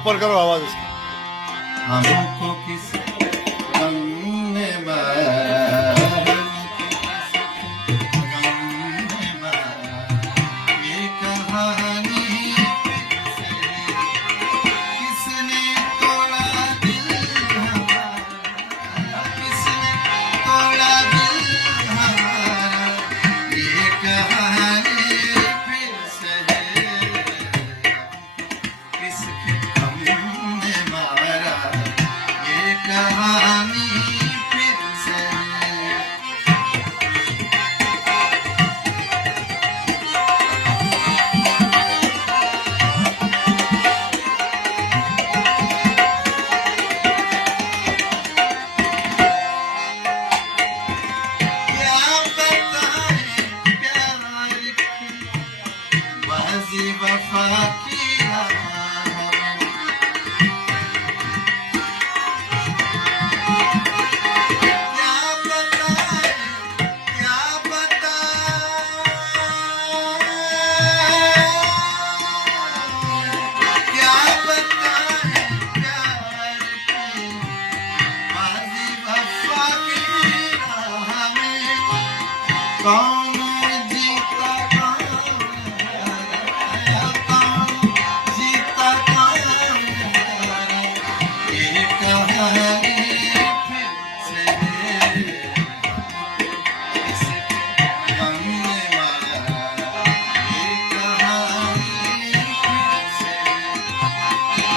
ऊपर करो आवाज उसकी। हमको किस गम ने मारा, ये कहानी किसने तोड़ा दिल हमारा, किसने तोड़ा दिल हमारा, ये कहानी फिर से किसके गम ने मारा, ये कहानी फिर से। क्या बताएं प्यार की बाज़ी वफ़ा की राह में, क्या बताएं क्या बताएं क्या बताएं प्यार की बाज़ी वफ़ा की राह में, कौन जीता कौन हारा, कौन जीता कौन हारा, ये कहानी फिर से किसके गम ने मारा, ये कहानी फिर से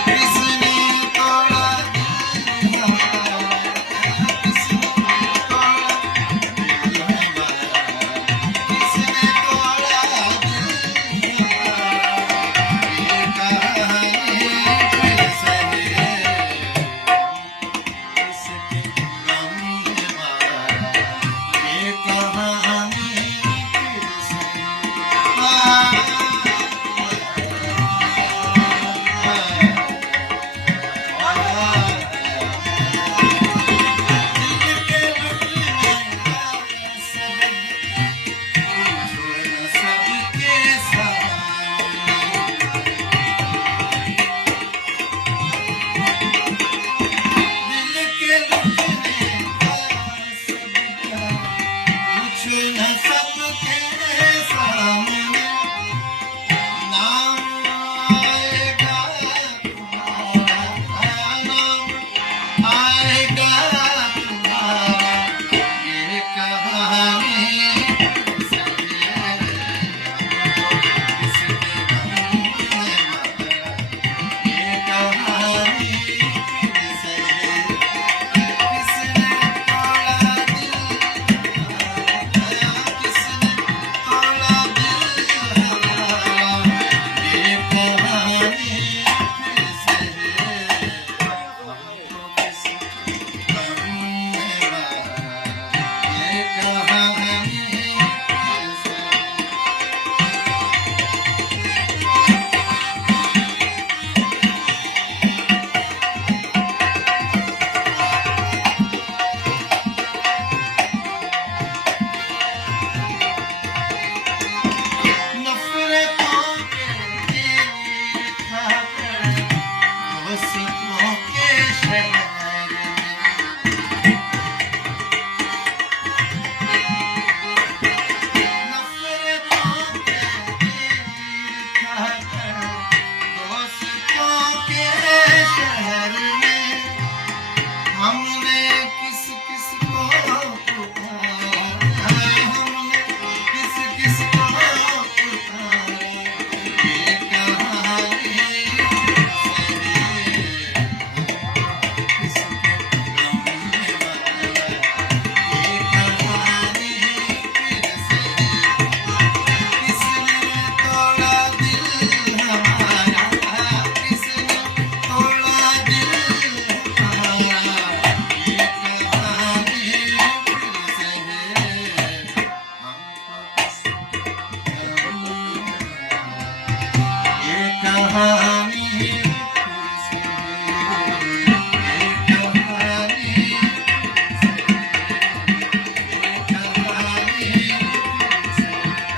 किसने तोड़ा दिल हमारा, किसने तोड़ा दिल हमारा, किसने तोड़ा दिल हमारा, ये कहानी फिर से किसके गम ने मारा, ये कहानी फिर सबके सामने नाम आएगा तुम्हारा, नाम आएगा तुम्हारा, ये कहानी फिर से किसके गम ने मारा, ये कहानी फिर से किसने तोड़ा दिल हमारा, किसने तोड़ा दिल हमारा, ये कहानी फिर से हमको किसी गम ने मारा, ये कहानी फिर से। नफरतों के तीर खाकर दोस्तों के शहर में, नफरतों के तीर खाकर दोस्तों के शहर में, हमने किस किस को पुकारा, हमने किस किस को पुकारा, ये कहानी किसके गम ने मारा, ये कहानी फिर से किसने तोड़ा दिल हमारा, किसने तोड़ा दिल हमारा, ये कहानी फिर से हमको किसके गम ने मारा, ये कहानी फिर से, ये कहानी फिर से, ये कहानी फिर से।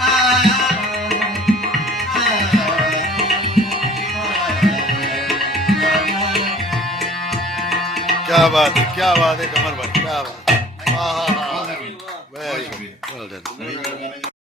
आ क्या बात है कमर भाई, क्या बात है। हाँ हाँ हाँ, Well done. Very good, well done.